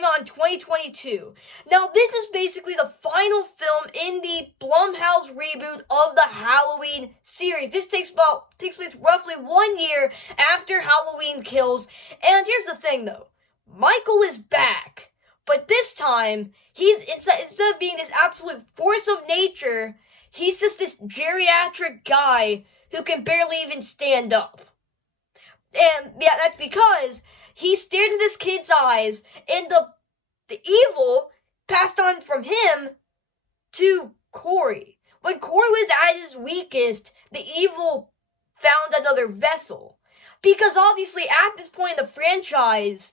came out in 2022. Now, this is basically the final film in the Blumhouse reboot of the Halloween series. This takes place roughly 1 year after Halloween Kills. And here's the thing, though. Michael is back. But this time, instead of being this absolute force of nature, he's just this geriatric guy who can barely even stand up. And yeah, that's because he stared into this kid's eyes, and the evil passed on from him to Corey. When Corey was at his weakest, the evil found another vessel. Because obviously, at this point in the franchise,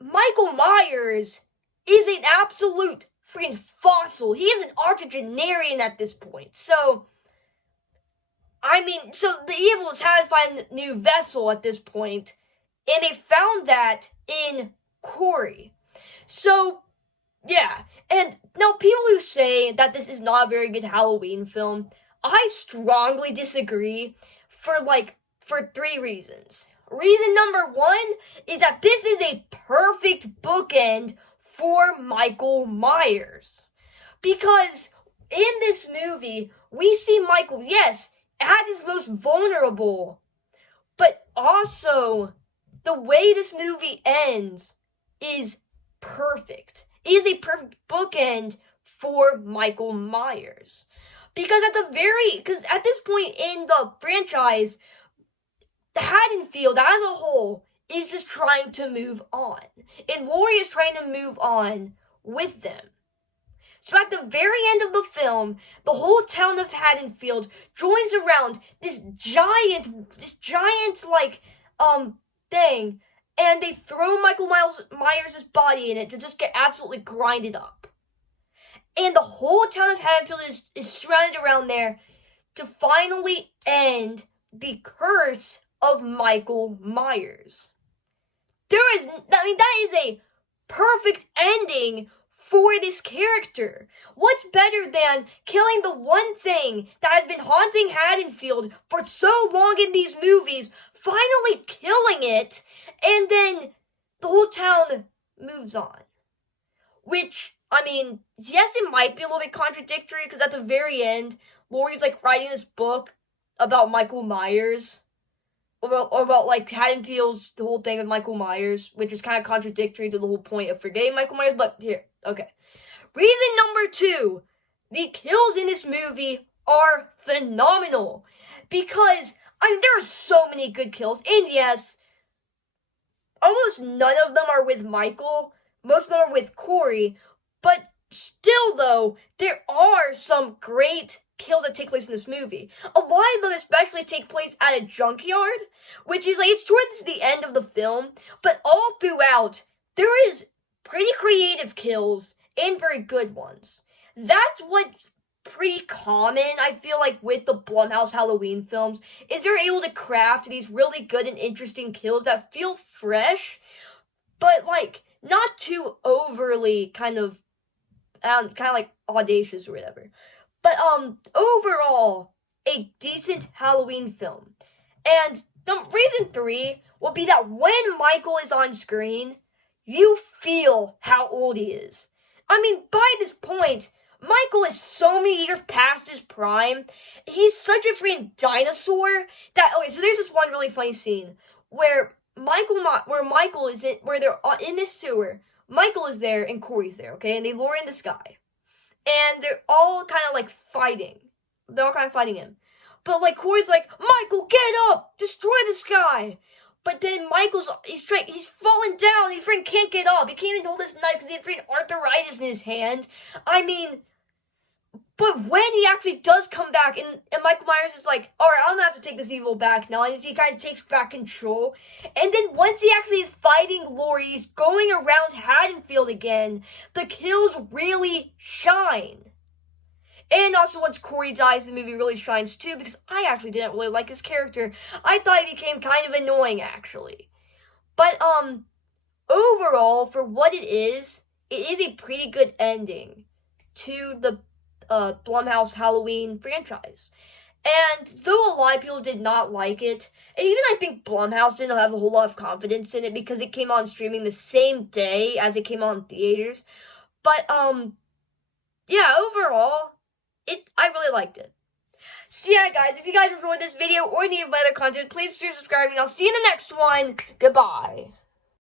Michael Myers is an absolute freaking fossil. He is an octogenarian at this point. So the evils had to find a new vessel at this point, and they found that in Corey. So, yeah. And now people who say that this is not a very good Halloween film, I strongly disagree for 3 reasons. Reason number 1 is that this is a perfect bookend for Michael Myers. Because in this movie, we see Michael, yes, at his most vulnerable, but also the way this movie ends is perfect. It is a perfect bookend for Michael Myers. Because at this point in the franchise, Haddonfield as a whole is just trying to move on. And Laurie is trying to move on with them. So at the very end of the film, the whole town of Haddonfield joins around this giant thing, and they throw Michael Myers' body in it to just get absolutely grinded up. And the whole town of Haddonfield is surrounded around there to finally end the curse of Michael Myers. That is a perfect ending for this character. What's better than killing the one thing that has been haunting Haddonfield for so long in these movies, finally killing it, and then the whole town moves on? Which, yes, it might be a little bit contradictory, because at the very end, Laurie's writing this book about Michael Myers, about Haddonfield's the whole thing with Michael Myers, which is kind of contradictory to the whole point of forgetting Michael Myers, but here, okay. Reason number 2, the kills in this movie are phenomenal, because, there are so many good kills, and yes, almost none of them are with Michael, most of them are with Corey, but still though, there are some great kills that take place in this movie. A lot of them especially take place at a junkyard, which is it's towards the end of the film, but all throughout, there is pretty creative kills and very good ones. That's what's pretty common, I feel with the Blumhouse Halloween films, is they're able to craft these really good and interesting kills that feel fresh, but not too overly kind of audacious or whatever. But, overall, a decent Halloween film. And reason 3 will be that when Michael is on screen, you feel how old he is. By this point, Michael is so many years past his prime. He's such a freaking dinosaur that, okay, so there's this one really funny scene where Michael is where they're in this sewer. Michael is there and Corey's there, okay? And they lure in this guy. And they're all kind of fighting. They're all kind of fighting him. But Corey's Michael, get up! Destroy this guy! But then he's falling down. He freaking can't get up. He can't even hold his knife because he has freaking arthritis in his hand. But when he actually does come back, and Michael Myers is alright, I'm gonna have to take this evil back now, and he kind of takes back control. And then once he actually is fighting Laurie, he's going around Haddonfield again, the kills really shine. And also once Corey dies, the movie really shines too, because I actually didn't really like his character. I thought he became kind of annoying, actually. But, overall, for what it is a pretty good ending to the Blumhouse Halloween franchise. And though a lot of people did not like it, and even I think Blumhouse didn't have a whole lot of confidence in it because it came on streaming the same day as it came on in theaters. But yeah, overall, I really liked it. So yeah, guys, if you guys enjoyed this video or any of my other content, please subscribe, and I'll see you in the next one. Goodbye.